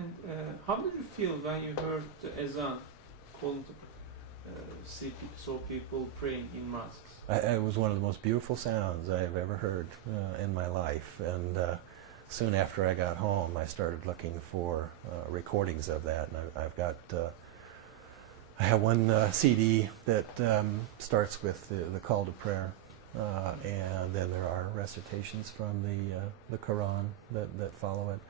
And how did you feel when you heard the azan calling to saw people praying in mosques? It was one of the most beautiful sounds I have ever heard in my life, and soon after I got home I started looking for recordings of that, and I have one CD that starts with the call to prayer, and then there are recitations from the Quran that follow it.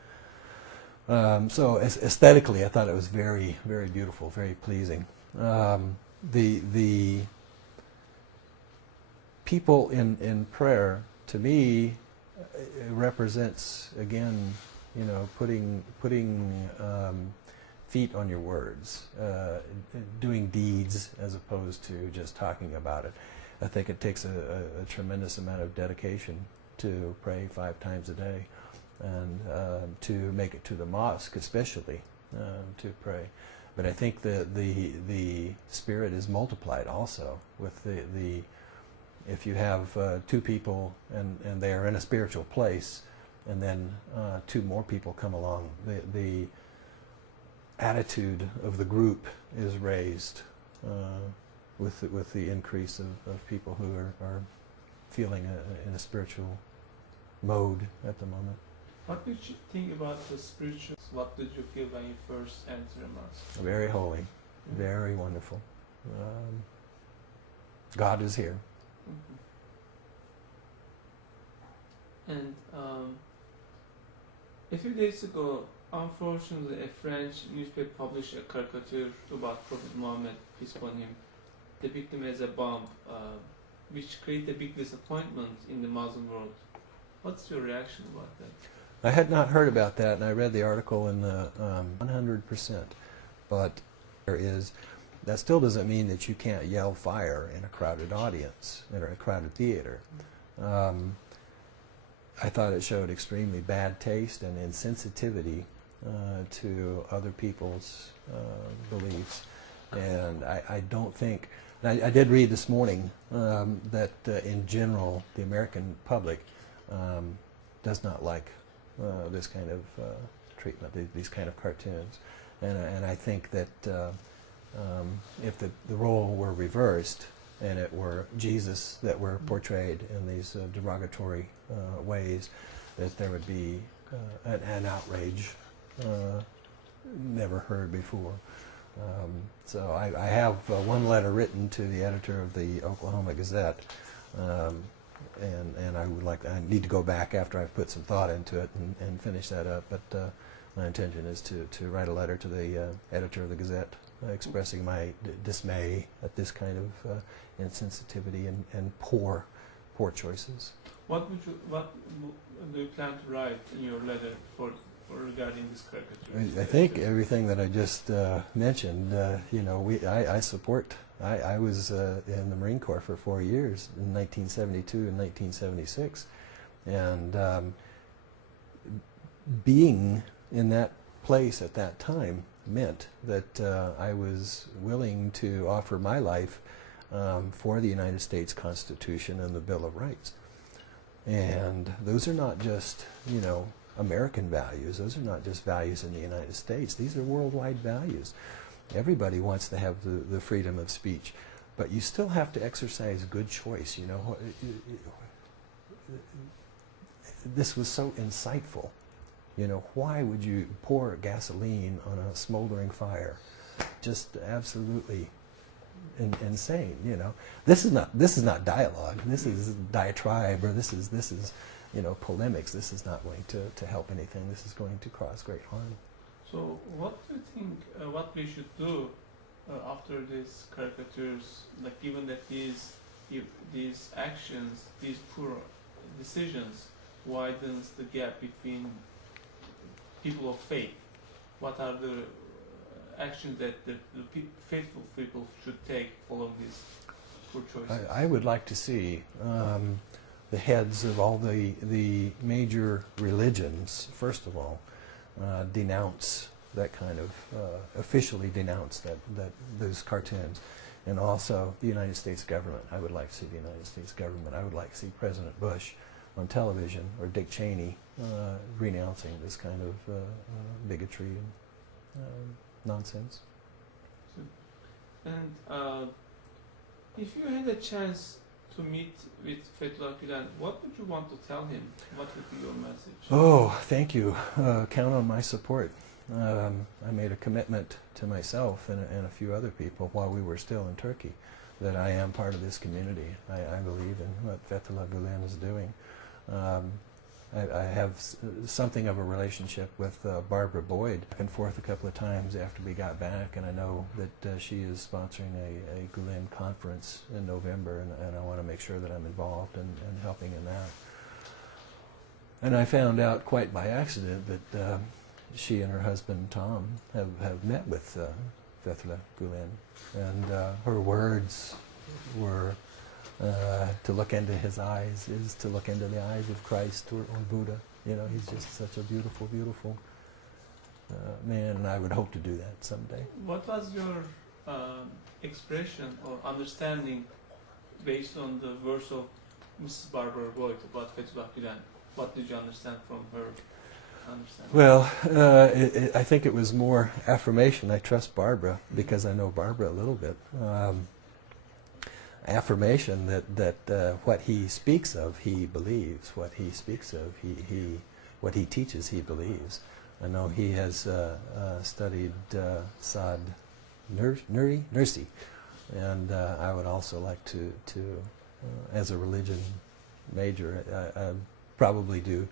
So aesthetically I thought it was very, very beautiful, very pleasing. The people in prayer, to me, represents, again, you know, putting feet on your words, doing deeds as opposed to just talking about it. I think it takes a tremendous amount of dedication to pray 5 times a day, and to make it to the mosque especially, to pray. But I think the spirit is multiplied also with the if you have 2 people and they are in a spiritual place, and then 2 more people come along, the attitude of the group is raised with the increase of people who are feeling in a spiritual mode at the moment. What did you think about the spiritual? What did you feel when you first entered a mosque? Very holy, very wonderful. God is here. And a few days ago, unfortunately, a French newspaper published a caricature about Prophet Muhammad, peace upon him, depicting him as a bomb, which created a big disappointment in the Muslim world. What's your reaction about that? I had not heard about that, and I read the article in the 100%. But that still doesn't mean that you can't yell fire in a crowded audience, in a crowded theater. I thought it showed extremely bad taste and insensitivity to other people's beliefs. And I don't think, I did read this morning that in general the American public does not like this kind of treatment, these kind of cartoons. And I think that if the role were reversed and it were Jesus that were portrayed in these derogatory ways, that there would be an outrage never heard before. So I have one letter written to the editor of the Oklahoma Gazette, and I need to go back after I've put some thought into it and finish that up. But my intention is to write a letter to the editor of the Gazette expressing my dismay at this kind of insensitivity and poor choices. What do you plan to write in your letter for regarding this caricature? I think everything that I just mentioned. You know, I support. I was in the Marine Corps for 4 years, in 1972 and 1976, and being in that place at that time meant that I was willing to offer my life for the United States Constitution and the Bill of Rights. And those are not just, you know, American values. Those are not just values in the United States. These are worldwide values. Everybody wants to have the freedom of speech, but you still have to exercise good choice. You know, this was so insightful. You know, why would you pour gasoline on a smoldering fire? Just absolutely insane. You know, this is not dialogue. This is diatribe, or this is you know, polemics. This is not going to help anything. This is going to cause great harm. So, what do you think? What we should do after these caricatures? Like, given that these actions, these poor decisions, widens the gap between people of faith. What are the actions that the faithful people should take following these poor choices? I would like to see the heads of all the major religions, first of all, denounce that kind of, officially denounce those cartoons. And also the United States government. I would like to see the United States government. I would like to see President Bush on television, or Dick Cheney renouncing this kind of bigotry and nonsense. And if you had a chance to meet with Fethullah Gulen, what would you want to tell him? What would be your message? Oh, thank you. Count on my support. I made a commitment to myself and a few other people while we were still in Turkey that I am part of this community. I believe in what Fethullah Gulen is doing. I have something of a relationship with Barbara Boyd, back and forth a couple of times after we got back, and I know that she is sponsoring a Gulen conference in November, and I want to make sure that I'm involved and helping in that. And I found out quite by accident that she and her husband Tom have met with Fethullah Gulen, and her words were, to look into his eyes is to look into the eyes of Christ or Buddha. You know, he's just such a beautiful, beautiful man, and I would hope to do that someday. What was your expression or understanding based on the verse of Mrs. Barbara Boyd about Fethullah Gulen? What did you understand from her understanding? Well, I think it was more affirmation. I trust Barbara because I know Barbara a little bit. Affirmation that what he speaks of, he believes. What he speaks of, what he teaches, he believes. I know he has studied Sad Nursi, and I would also like to as a religion major, I probably do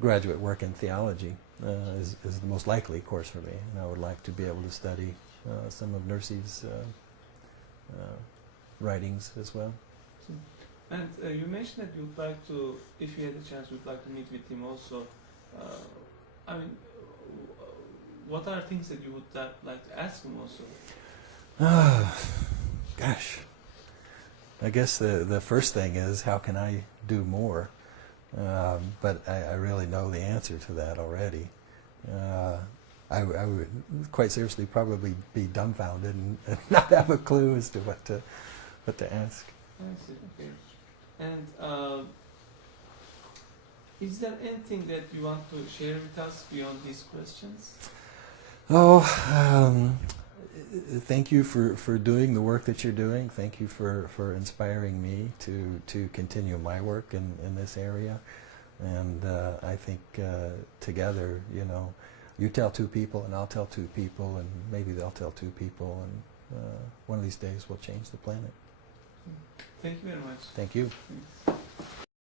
graduate work in theology is the most likely course for me, and I would like to be able to study some of Nursi's writings as well. And you mentioned that you'd like to, if you had a chance, you'd like to meet with him also. I mean, what are things that you would like to ask him also? Gosh, I guess the first thing is, how can I do more? But I really know the answer to that already. I would quite seriously probably be dumbfounded and not have a clue as to what to ask. I see. Okay. And is there anything that you want to share with us beyond these questions? Oh, thank you for doing the work that you're doing. Thank you for inspiring me to continue my work in this area. And I think together, you know, you tell two people and I'll tell two people and maybe they'll tell two people, and one of these days we'll change the planet. Thank you very much. Thank you. Thanks.